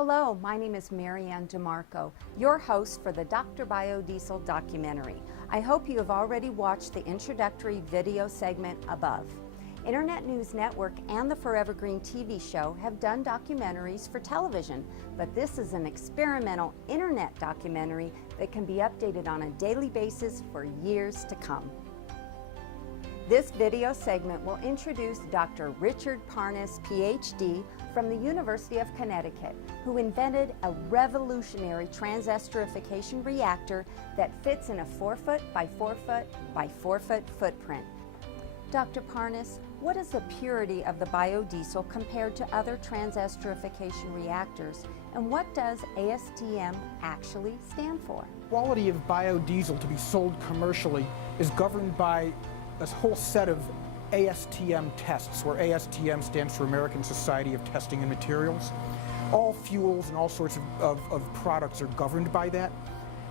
Hello, my name is Marianne DeMarco, your host for the DoctorBioDiesel documentary. I hope you have already watched the introductory video segment above. Internet News Network and the Forever Green TV show have done documentaries for television, but this is an experimental internet documentary that can be updated on a daily basis for years to come. This video segment will introduce Dr. Richard Parnas, PhD, from the University of Connecticut, who invented a revolutionary transesterification reactor that fits in a 4-foot by 4-foot by 4-foot footprint. Dr. Parnas, what is the purity of the biodiesel compared to other transesterification reactors, and what does ASTM actually stand for? Quality of biodiesel to be sold commercially is governed by a whole set of ASTM tests, where ASTM stands for American Society of Testing and Materials. All fuels and all sorts of products are governed by that.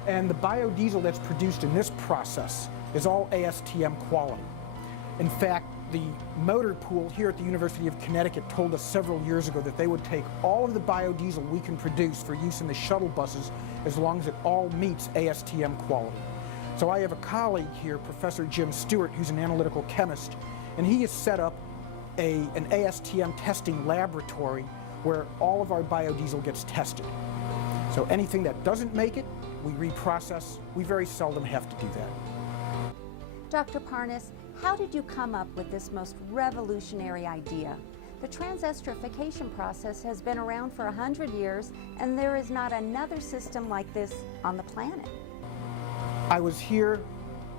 And the biodiesel that's produced in this process is all ASTM quality. In fact, the motor pool here at the University of Connecticut told us several years ago that they would take all of the biodiesel we can produce for use in the shuttle buses as long as it all meets ASTM quality. So I have a colleague here, Professor Jim Stewart, who's an analytical chemist, and he has set up an ASTM testing laboratory where all of our biodiesel gets tested. So anything that doesn't make it, we reprocess. We very seldom have to do that. Dr. Parnas, how did you come up with this most revolutionary idea? The transesterification process has been around for 100 years, and there is not another system like this on the planet. I was here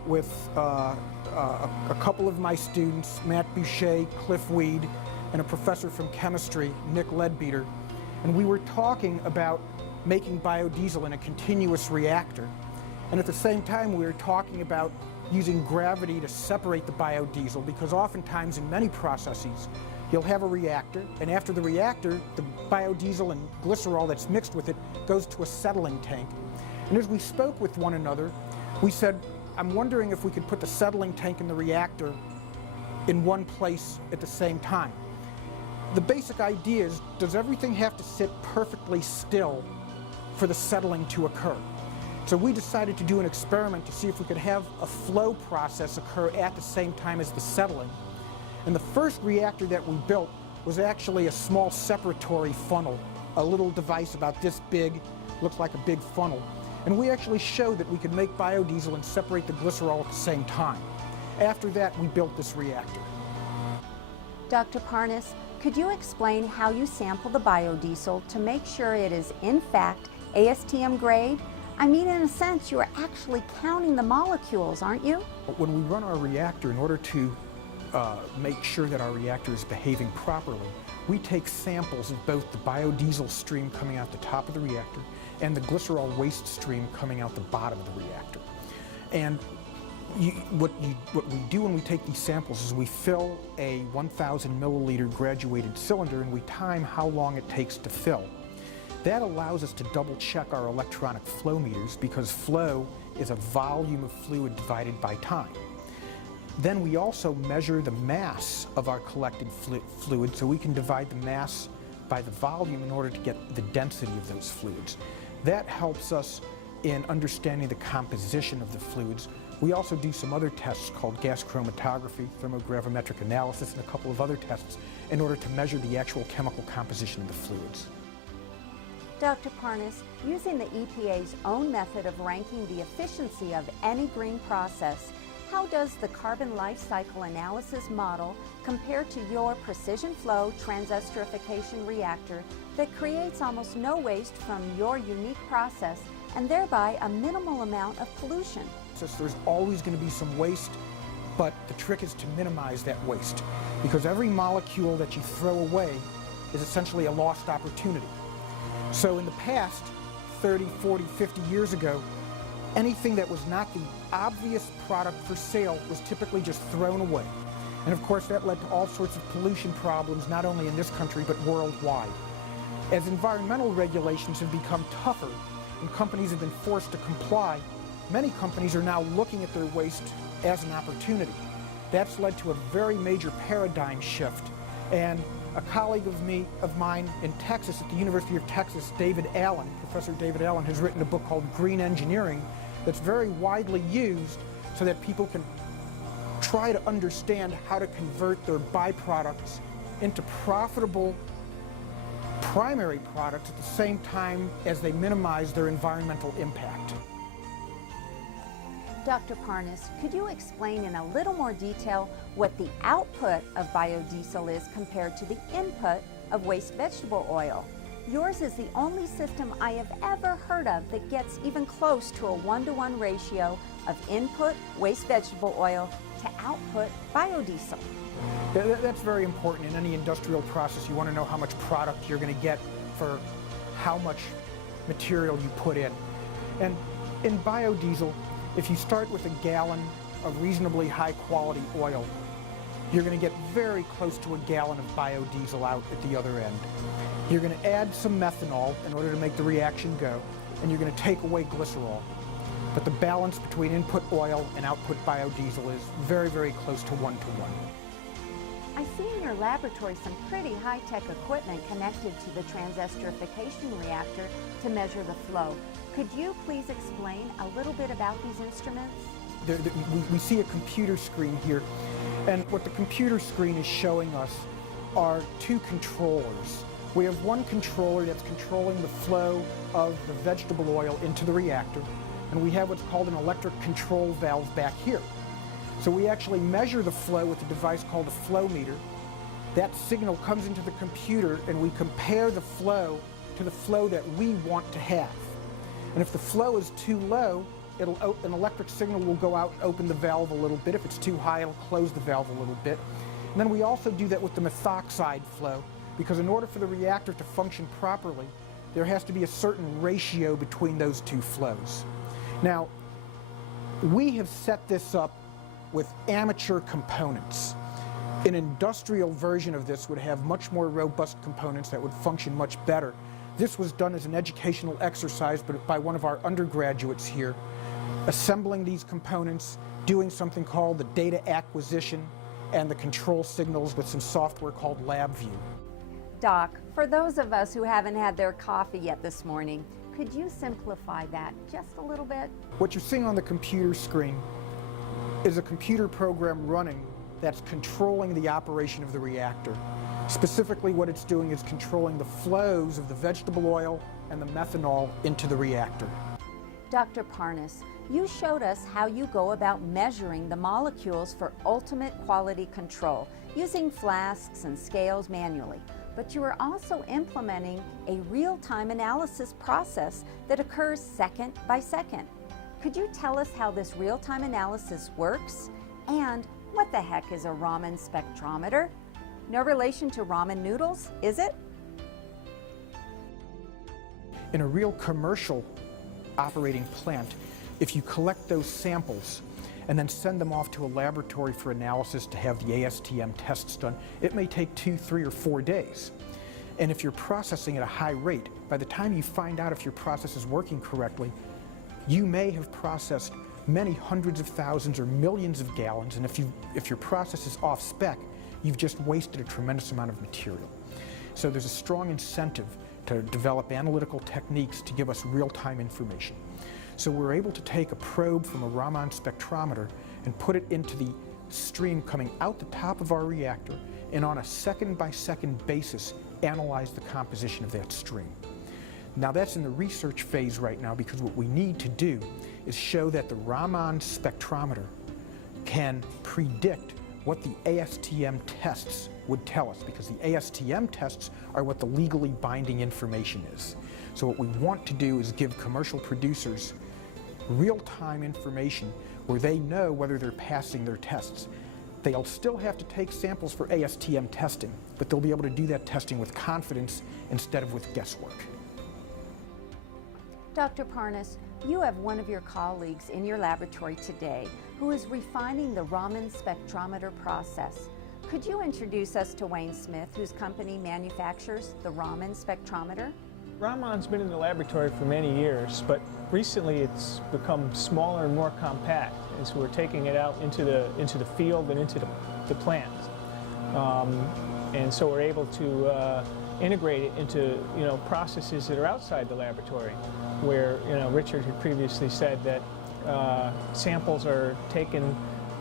with a couple of my students, Matt Boucher, Cliff Weed, and a professor from chemistry, Nick Leadbeater, and we were talking about making biodiesel in a continuous reactor. And at the same time, we were talking about using gravity to separate the biodiesel, because oftentimes in many processes, you'll have a reactor, and after the reactor, the biodiesel and glycerol that's mixed with it goes to a settling tank. And as we spoke with one another, we said, I'm wondering if we could put the settling tank and the reactor in one place at the same time. The basic idea is, does everything have to sit perfectly still for the settling to occur? So we decided to do an experiment to see if we could have a flow process occur at the same time as the settling. And the first reactor that we built was actually a small separatory funnel, a little device about this big, looks like a big funnel. And we actually showed that we could make biodiesel and separate the glycerol at the same time. After that, we built this reactor. Dr. Parnas, could you explain how you sample the biodiesel to make sure it is in fact ASTM grade? I mean, in a sense, you are actually counting the molecules, aren't you? When we run our reactor, in order to make sure that our reactor is behaving properly, we take samples of both the biodiesel stream coming out the top of the reactor and the glycerol waste stream coming out the bottom of the reactor. And what we do when we take these samples is we fill a 1,000 milliliter graduated cylinder and we time how long it takes to fill. That allows us to double check our electronic flow meters, because flow is a volume of fluid divided by time. Then we also measure the mass of our collected fluid, so we can divide the mass by the volume in order to get the density of those fluids. That helps us in understanding the composition of the fluids. We also do some other tests called gas chromatography, thermogravimetric analysis, and a couple of other tests in order to measure the actual chemical composition of the fluids. Dr. Parnas, using the EPA's own method of ranking the efficiency of any green process, how does the carbon life cycle analysis model compare to your precision flow transesterification reactor that creates almost no waste from your unique process and thereby a minimal amount of pollution? There's always going to be some waste, but the trick is to minimize that waste, because every molecule that you throw away is essentially a lost opportunity. So in the past, 30, 40, 50 years ago, anything that was not the obvious product for sale was typically just thrown away. And of course that led to all sorts of pollution problems, not only in this country but worldwide. As environmental regulations have become tougher and companies have been forced to comply, many companies are now looking at their waste as an opportunity. That's led to a very major paradigm shift, and a colleague of mine in Texas, at the University of Texas, Professor David Allen, has written a book called Green Engineering that's very widely used so that people can try to understand how to convert their byproducts into profitable primary products at the same time as they minimize their environmental impact. Dr. Parnas, could you explain in a little more detail what the output of biodiesel is compared to the input of waste vegetable oil? Yours is the only system I have ever heard of that gets even close to a 1-to-1 ratio of input waste vegetable oil to output biodiesel. That's very important in any industrial process. You want to know how much product you're going to get for how much material you put in. And in biodiesel, if you start with a gallon of reasonably high quality oil, you're going to get very close to a gallon of biodiesel out at the other end. You're going to add some methanol in order to make the reaction go, and you're going to take away glycerol. But the balance between input oil and output biodiesel is very, very close to 1-to-1. I see in your laboratory some pretty high-tech equipment connected to the transesterification reactor to measure the flow. Could you please explain a little bit about these instruments? We see a computer screen here, and what the computer screen is showing us are two controllers. We have one controller that's controlling the flow of the vegetable oil into the reactor, and we have what's called an electric control valve back here. So we actually measure the flow with a device called a flow meter. That signal comes into the computer, and we compare the flow to the flow that we want to have. And if the flow is too low, an electric signal will go out and open the valve a little bit. If it's too high, it'll close the valve a little bit. And then we also do that with the methoxide flow, because in order for the reactor to function properly, there has to be a certain ratio between those two flows. Now, we have set this up with amateur components. An industrial version of this would have much more robust components that would function much better. This was done as an educational exercise by one of our undergraduates here, assembling these components, doing something called the data acquisition and the control signals with some software called LabVIEW. Doc, for those of us who haven't had their coffee yet this morning, could you simplify that just a little bit? What you're seeing on the computer screen is a computer program running that's controlling the operation of the reactor. Specifically, what it's doing is controlling the flows of the vegetable oil and the methanol into the reactor. Dr. Parnas, you showed us how you go about measuring the molecules for ultimate quality control using flasks and scales manually. But you are also implementing a real-time analysis process that occurs second by second. Could you tell us how this real-time analysis works? And what the heck is a Raman spectrometer? No relation to ramen noodles, is it? In a real commercial operating plant, if you collect those samples and then send them off to a laboratory for analysis to have the ASTM tests done, it may take 2, 3, or 4 days. And if you're processing at a high rate, by the time you find out if your process is working correctly, you may have processed many hundreds of thousands or millions of gallons, and if your process is off spec, you've just wasted a tremendous amount of material. So there's a strong incentive to develop analytical techniques to give us real-time information. So we're able to take a probe from a Raman spectrometer and put it into the stream coming out the top of our reactor, and on a second-by-second basis analyze the composition of that stream. Now that's in the research phase right now, because what we need to do is show that the Raman spectrometer can predict what the ASTM tests would tell us, because the ASTM tests are what the legally binding information is. So what we want to do is give commercial producers real-time information where they know whether they're passing their tests. They'll still have to take samples for ASTM testing, but they'll be able to do that testing with confidence instead of with guesswork. Dr. Parnas, you have one of your colleagues in your laboratory today who is refining the Raman spectrometer process. Could you introduce us to Wayne Smith, whose company manufactures the Raman spectrometer? Raman's been in the laboratory for many years, but recently it's become smaller and more compact, and so we're taking it out into the field and into the plant. And so we're able to integrate it into, processes that are outside the laboratory, where, Richard had previously said that samples are taken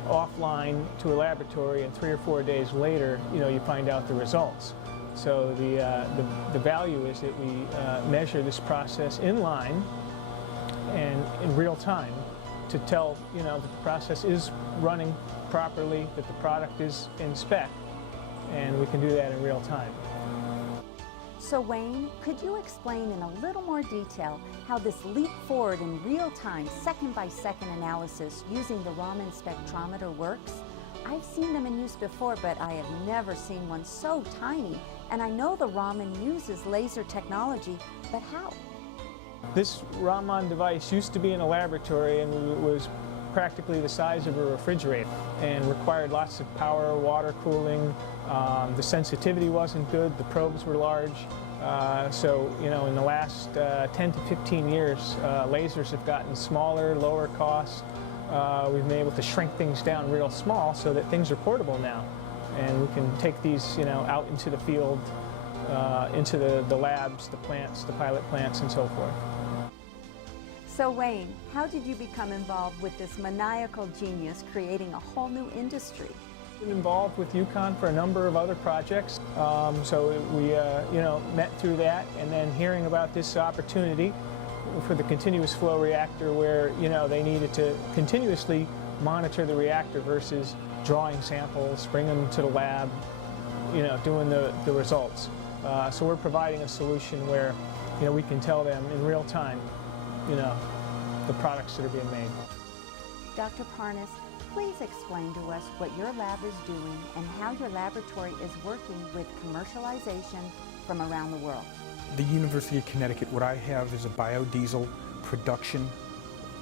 offline to a laboratory, and 3 or 4 days later, you find out the results. So the value is that we measure this process in line and in real time to tell, that the process is running properly, that the product is in spec, and we can do that in real time. So Wayne, could you explain in a little more detail how this leap forward in real-time, second-by-second analysis using the Raman spectrometer works? I've seen them in use before, but I have never seen one so tiny, and I know the Raman uses laser technology, but how? This Raman device used to be in a laboratory and was practically the size of a refrigerator and required lots of power, water cooling. The sensitivity wasn't good, the probes were large. So, in the last 10 to 15 years, lasers have gotten smaller, lower cost. We've been able to shrink things down real small so that things are portable now. And we can take these, out into the field, into the labs, the plants, the pilot plants, and so forth. So Wayne, how did you become involved with this maniacal genius creating a whole new industry? Been involved with UConn for a number of other projects, so we met through that, and then hearing about this opportunity for the continuous flow reactor, where they needed to continuously monitor the reactor versus drawing samples, bring them to the lab, doing the results. So we're providing a solution where we can tell them in real time the products that are being made. Dr. Parnas, please explain to us what your lab is doing and how your laboratory is working with commercialization from around the world. The University of Connecticut, what I have is a biodiesel production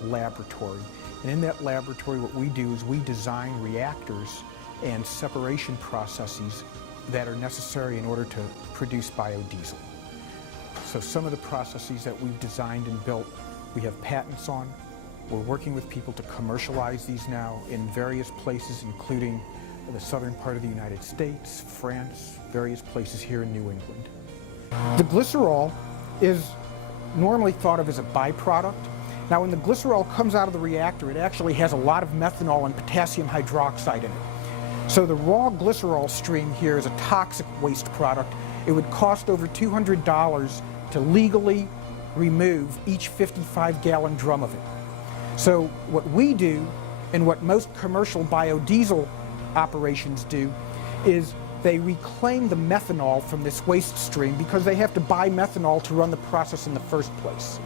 laboratory. And in that laboratory, what we do is we design reactors and separation processes that are necessary in order to produce biodiesel. So some of the processes that we've designed and built, we have patents on. We're working with people to commercialize these now in various places, including the southern part of the United States, France, various places here in New England. The glycerol is normally thought of as a byproduct. Now, when the glycerol comes out of the reactor, it actually has a lot of methanol and potassium hydroxide in it. So the raw glycerol stream here is a toxic waste product. It would cost over $200 to legally remove each 55-gallon drum of it. So what we do, and what most commercial biodiesel operations do, is they reclaim the methanol from this waste stream because they have to buy methanol to run the process in the first place.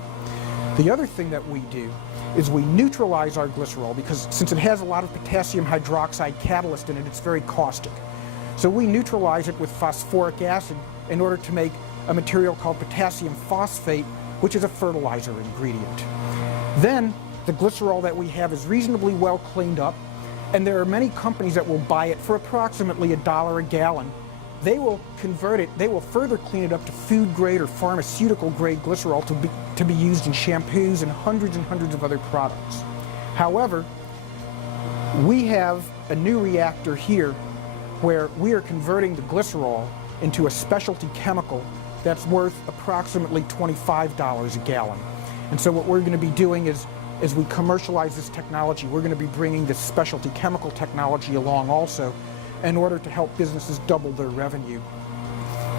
The other thing that we do is we neutralize our glycerol, because since it has a lot of potassium hydroxide catalyst in it, it's very caustic. So we neutralize it with phosphoric acid in order to make a material called potassium phosphate, which is a fertilizer ingredient. Then the glycerol that we have is reasonably well cleaned up, and there are many companies that will buy it for approximately $1 a gallon. They will convert it, they will further clean it up to food grade or pharmaceutical grade glycerol to be used in shampoos and hundreds of other products. However, we have a new reactor here where we are converting the glycerol into a specialty chemical that's worth approximately $25 a gallon. And so what we're going to be doing is, as we commercialize this technology, we're going to be bringing this specialty chemical technology along also in order to help businesses double their revenue,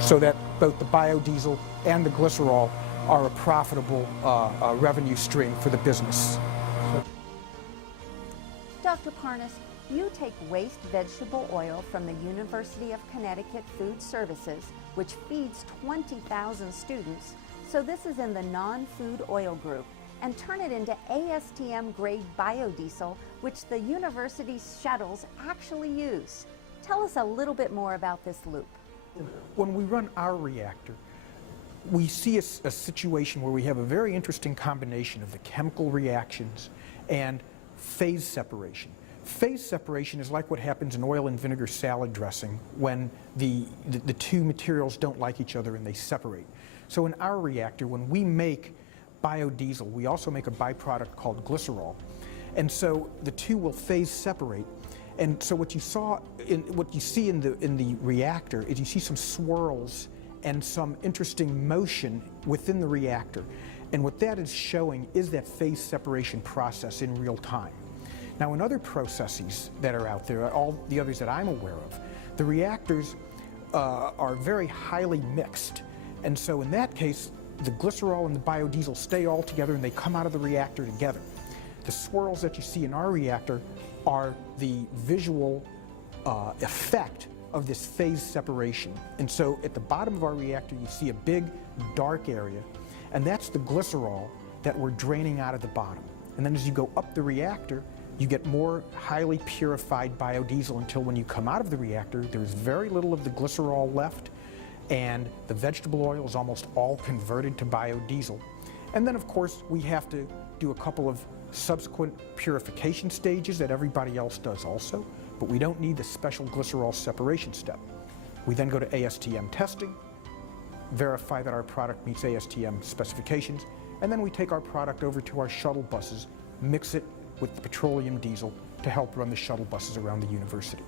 so that both the biodiesel and the glycerol are a profitable revenue stream for the business. Dr. Parnas, you take waste vegetable oil from the University of Connecticut Food Services, which feeds 20,000 students, so this is in the non-food oil group, and turn it into ASTM-grade biodiesel, which the university's shuttles actually use. Tell us a little bit more about this loop. When we run our reactor, we see a situation where we have a very interesting combination of the chemical reactions and phase separation. Phase separation is like what happens in oil and vinegar salad dressing when the two materials don't like each other and they separate. So in our reactor, when we make biodiesel, we also make a byproduct called glycerol. And so the two will phase separate. And so what you see in the reactor is you see some swirls and some interesting motion within the reactor. And what that is showing is that phase separation process in real time. Now, in other processes that are out there, all the others that I'm aware of, the reactors are very highly mixed. And so in that case, the glycerol and the biodiesel stay all together and they come out of the reactor together. The swirls that you see in our reactor are the visual effect of this phase separation. And so at the bottom of our reactor, you see a big dark area, and that's the glycerol that we're draining out of the bottom. And then as you go up the reactor, you get more highly purified biodiesel until when you come out of the reactor, there's very little of the glycerol left, and the vegetable oil is almost all converted to biodiesel. And then, of course, we have to do a couple of subsequent purification stages that everybody else does also, but we don't need the special glycerol separation step. We then go to ASTM testing, verify that our product meets ASTM specifications, and then we take our product over to our shuttle buses, mix it with the petroleum diesel to help run the shuttle buses around the university.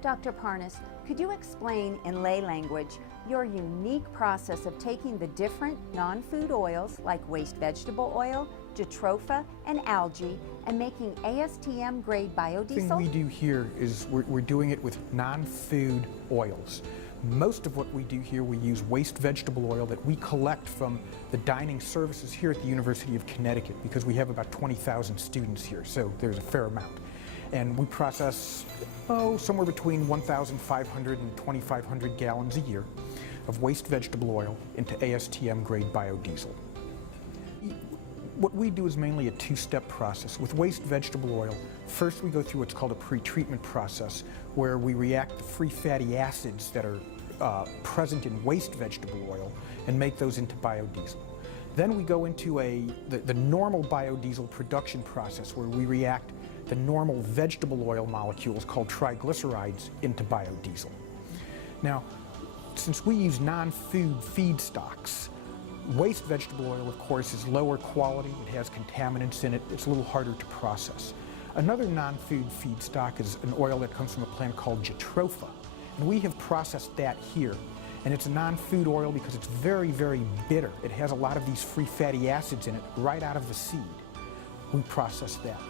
Dr. Panas, could you explain in lay language your unique process of taking the different non-food oils like waste vegetable oil, jatropha, and algae and making ASTM grade biodiesel? The thing we do here is we're doing it with non-food oils. Most of what we do here, we use waste vegetable oil that we collect from the dining services here at the University of Connecticut, because we have about 20,000 students here, so there's a fair amount. And we process, somewhere between 1,500 and 2,500 gallons a year of waste vegetable oil into ASTM grade biodiesel. What we do is mainly a two-step process. With waste vegetable oil, first we go through what's called a pre-treatment process, where we react the free fatty acids that are present in waste vegetable oil and make those into biodiesel. Then we go into the normal biodiesel production process, where we react the normal vegetable oil molecules called triglycerides into biodiesel. Now, since we use non-food feedstocks, waste vegetable oil, of course, is lower quality, it has contaminants in it, it's a little harder to process. Another non-food feedstock is an oil that comes from a plant called jatropha, and we have processed that here. And it's a non-food oil because it's very, very bitter. It has a lot of these free fatty acids in it right out of the seed. We process that.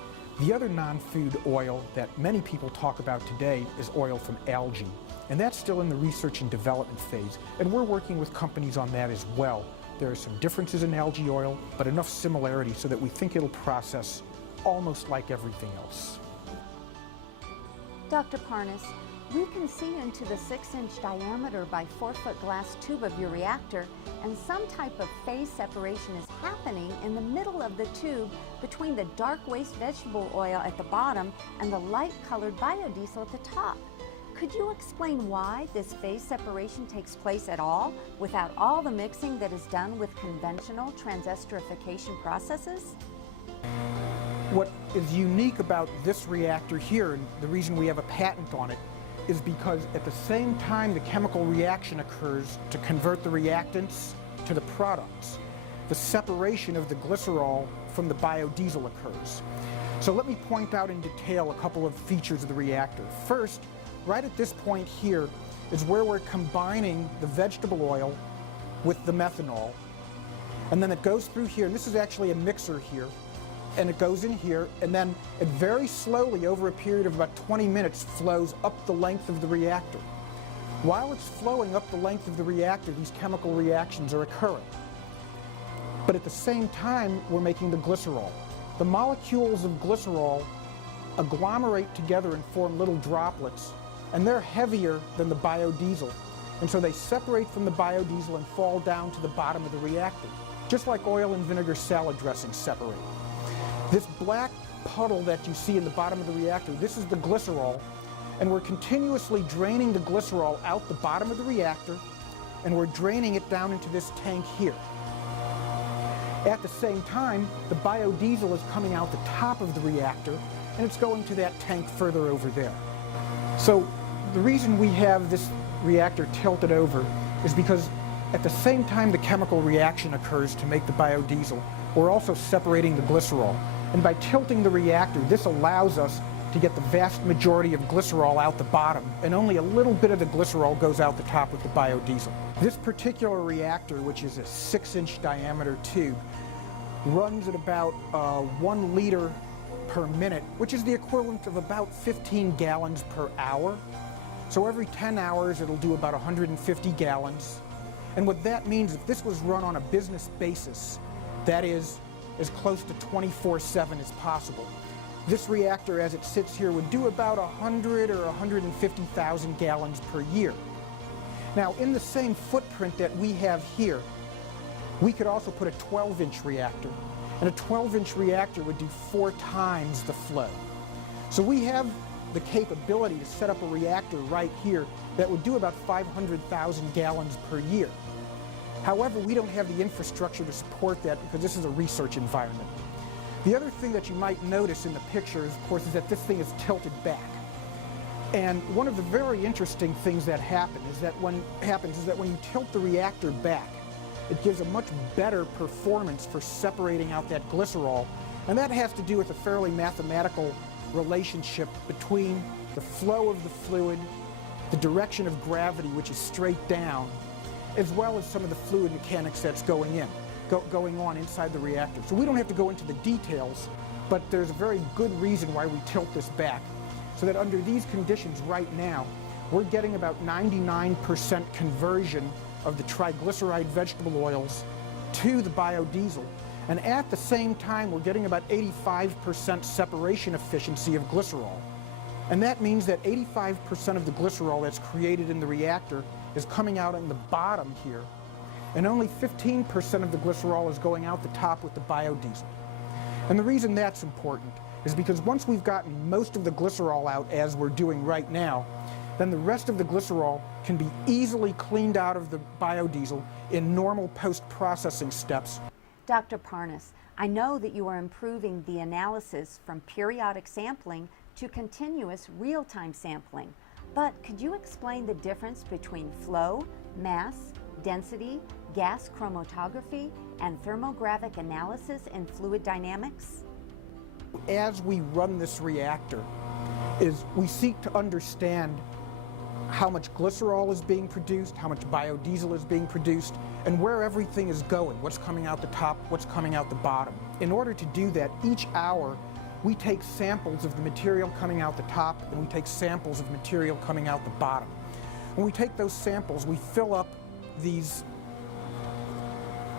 The other non-food oil that many people talk about today is oil from algae, and that's still in the research and development phase, and we're working with companies on that as well. There are some differences in algae oil, but enough similarity so that we think it'll process almost like everything else. Dr. Panas, we can see into the 6-inch diameter by 4-foot glass tube of your reactor, and some type of phase separation is happening in the middle of the tube between the dark waste vegetable oil at the bottom and the light-colored biodiesel at the top. Could you explain why this phase separation takes place at all without all the mixing that is done with conventional transesterification processes? What is unique about this reactor here, and the reason we have a patent on it, is because at the same time the chemical reaction occurs to convert the reactants to the products, the separation of the glycerol from the biodiesel occurs. So let me point out in detail a couple of features of the reactor. First, right at this point here is where we're combining the vegetable oil with the methanol, and then it goes through here, and this is actually a mixer here, and it goes in here, and then it very slowly, over a period of about 20 minutes, flows up the length of the reactor. While it's flowing up the length of the reactor, these chemical reactions are occurring. But at the same time, we're making the glycerol. The molecules of glycerol agglomerate together and form little droplets, and they're heavier than the biodiesel. And so they separate from the biodiesel and fall down to the bottom of the reactor, just like oil and vinegar salad dressings separate. This black puddle that you see in the bottom of the reactor, this is the glycerol, and we're continuously draining the glycerol out the bottom of the reactor, and we're draining it down into this tank here. At the same time, the biodiesel is coming out the top of the reactor, and it's going to that tank further over there. So the reason we have this reactor tilted over is because at the same time the chemical reaction occurs to make the biodiesel, we're also separating the glycerol. And by tilting the reactor, this allows us to get the vast majority of glycerol out the bottom, and only a little bit of the glycerol goes out the top with the biodiesel. This particular reactor, which is a 6-inch diameter tube, runs at about 1 liter per minute, which is the equivalent of about 15 gallons per hour. So every 10 hours it'll do about 150 gallons. And what that means, if this was run on a business basis, that is as close to 24/7 as possible, this reactor as it sits here would do about 100 or 150,000 gallons per year. Now, in the same footprint that we have here, we could also put a 12-inch reactor, and a 12-inch reactor would do 4 times the flow. So we have the capability to set up a reactor right here that would do about 500,000 gallons per year. However, we don't have the infrastructure to support that because this is a research environment. The other thing that you might notice in the picture, of course, is that this thing is tilted back. And one of the very interesting things that happens is that when you tilt the reactor back, it gives a much better performance for separating out that glycerol. And that has to do with a fairly mathematical relationship between the flow of the fluid, the direction of gravity, which is straight down, as well as some of the fluid mechanics that's going on inside the reactor. So we don't have to go into the details, but there's a very good reason why we tilt this back, so that under these conditions right now, we're getting about 99% conversion of the triglyceride vegetable oils to the biodiesel. And at the same time, we're getting about 85% separation efficiency of glycerol. And that means that 85% of the glycerol that's created in the reactor is coming out in the bottom here, and only 15% of the glycerol is going out the top with the biodiesel. And the reason that's important is because once we've gotten most of the glycerol out, as we're doing right now, then the rest of the glycerol can be easily cleaned out of the biodiesel in normal post-processing steps. Dr. Panas, I know that you are improving the analysis from periodic sampling to continuous real-time sampling, but could you explain the difference between flow, mass, density, gas chromatography, and thermographic analysis in fluid dynamics? As we run this reactor, we seek to understand how much glycerol is being produced, how much biodiesel is being produced, and where everything is going, what's coming out the top, what's coming out the bottom. In order to do that, each hour we take samples of the material coming out the top, and we take samples of material coming out the bottom. When we take those samples, we fill up these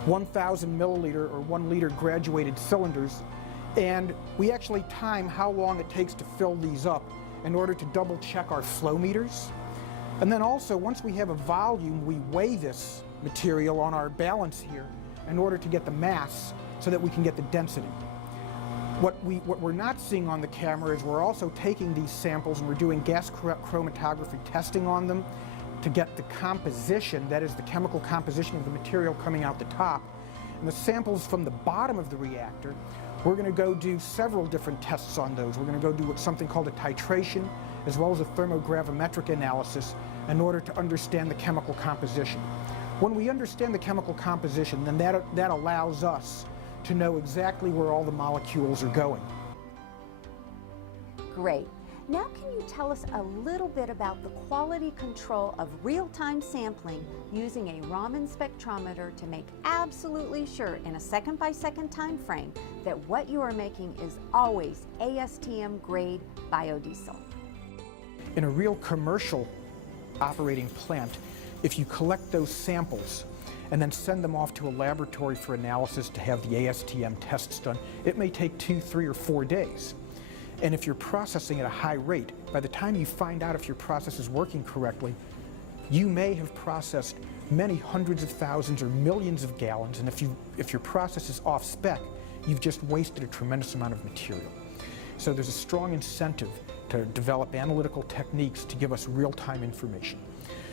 1,000 milliliter or 1 liter graduated cylinders, and we actually time how long it takes to fill these up in order to double check our flow meters. And then also, once we have a volume, we weigh this material on our balance here in order to get the mass so that we can get the density. What we're not seeing on the camera is we're also taking these samples and we're doing gas chromatography testing on them to get the composition, that is the chemical composition of the material coming out the top. And the samples from the bottom of the reactor, we're going to go do several different tests on those. We're going to go do something called a titration, as well as a thermogravimetric analysis in order to understand the chemical composition. When we understand the chemical composition, then that allows us to know exactly where all the molecules are going. Great. Now can you tell us a little bit about the quality control of real-time sampling using a Raman spectrometer to make absolutely sure in a second-by-second time frame that what you are making is always ASTM grade biodiesel? In a real commercial operating plant, if you collect those samples and then send them off to a laboratory for analysis to have the ASTM tests done, it may take 2, 3, or 4 days. And if you're processing at a high rate, by the time you find out if your process is working correctly, you may have processed many hundreds of thousands or millions of gallons, and if your process is off spec, you've just wasted a tremendous amount of material. So there's a strong incentive to develop analytical techniques to give us real-time information.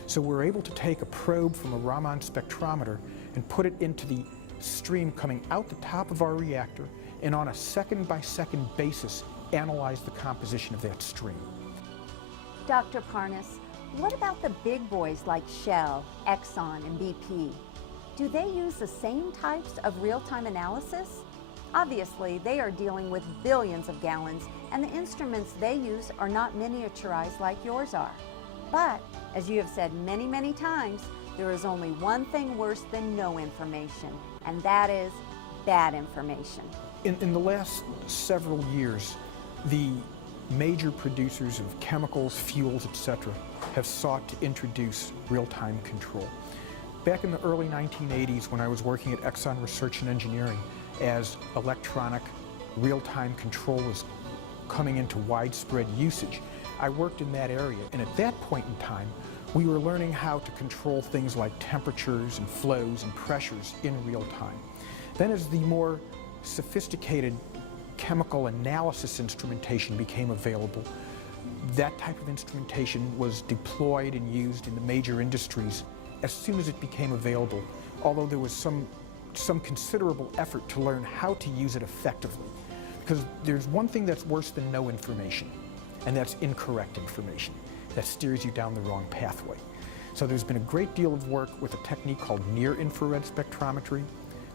So we're able to take a probe from a Raman spectrometer and put it into the stream coming out the top of our reactor, and on a second-by-second basis, analyze the composition of that stream. Dr. Panas, what about the big boys like Shell, Exxon, and BP? Do they use the same types of real-time analysis? Obviously, they are dealing with billions of gallons, and the instruments they use are not miniaturized like yours are. But, as you have said many, many times, there is only one thing worse than no information, and that is bad information. In the last several years, the major producers of chemicals, fuels, etc. have sought to introduce real-time control. Back in the early 1980s, when I was working at Exxon Research and Engineering, as electronic real-time control was coming into widespread usage, I worked in that area, and at that point in time, we were learning how to control things like temperatures and flows and pressures in real time. Then as the more sophisticated chemical analysis instrumentation became available, that type of instrumentation was deployed and used in the major industries as soon as it became available, although there was some considerable effort to learn how to use it effectively. Because there's one thing that's worse than no information, and that's incorrect information that steers you down the wrong pathway. So there's been a great deal of work with a technique called near-infrared spectrometry,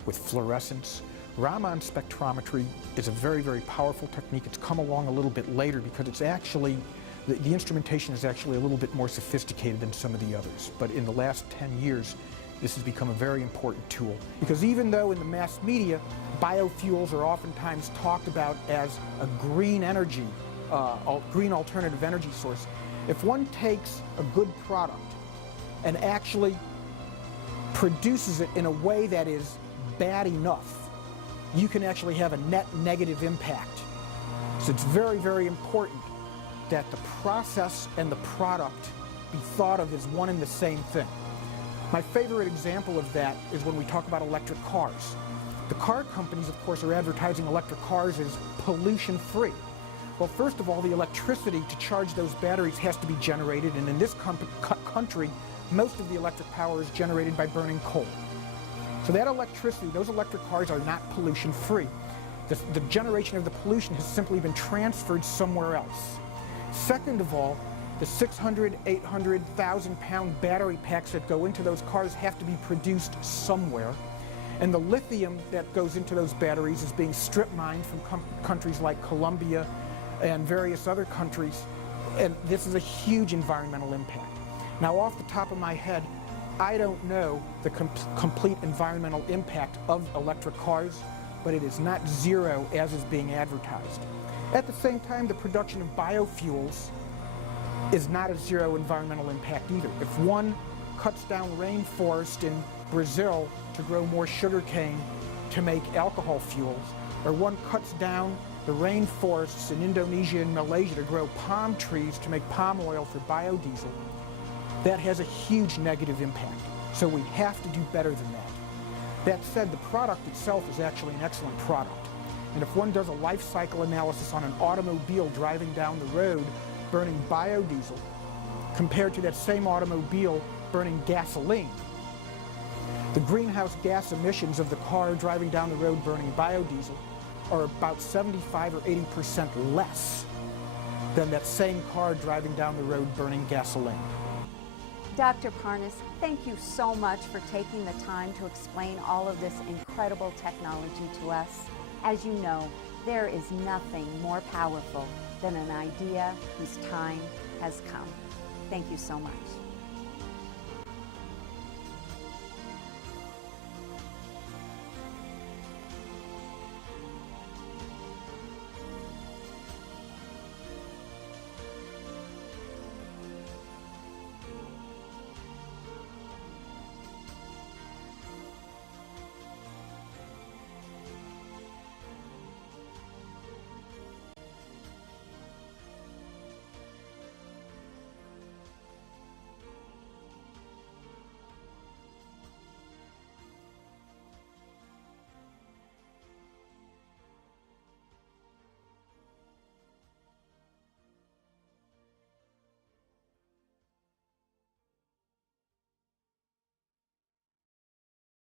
with fluorescence. Raman spectrometry is a very, very powerful technique. It's come along a little bit later because it's actually, the instrumentation is actually a little bit more sophisticated than some of the others. But in the last 10 years, this has become a very important tool. Because even though in the mass media, biofuels are oftentimes talked about as a green energy, green alternative energy source, if one takes a good product and actually produces it in a way that is bad enough, you can actually have a net negative impact. So it's very, very important that the process and the product be thought of as one and the same thing. My favorite example of that is when we talk about electric cars. The car companies, of course, are advertising electric cars as pollution-free. Well, first of all, the electricity to charge those batteries has to be generated, and in this country, most of the electric power is generated by burning coal. So that electricity, those electric cars are not pollution-free. The generation of the pollution has simply been transferred somewhere else. Second of all, the 600, 800,000 pound battery packs that go into those cars have to be produced somewhere. And the lithium that goes into those batteries is being strip mined from countries like Colombia and various other countries. And this is a huge environmental impact. Now, off the top of my head, I don't know the complete environmental impact of electric cars, but it is not zero as is being advertised. At the same time, the production of biofuels is not a zero environmental impact either. If one cuts down rainforest in Brazil to grow more sugarcane to make alcohol fuels, or one cuts down the rainforests in Indonesia and Malaysia to grow palm trees to make palm oil for biodiesel, that has a huge negative impact. So we have to do better than that. That said, the product itself is actually an excellent product. And if one does a life cycle analysis on an automobile driving down the road burning biodiesel compared to that same automobile burning gasoline, the greenhouse gas emissions of the car driving down the road burning biodiesel are about 75 or 80% less than that same car driving down the road burning gasoline. Dr. Parnas, thank you so much for taking the time to explain all of this incredible technology to us. As you know, there is nothing more powerful than an idea whose time has come. Thank you so much.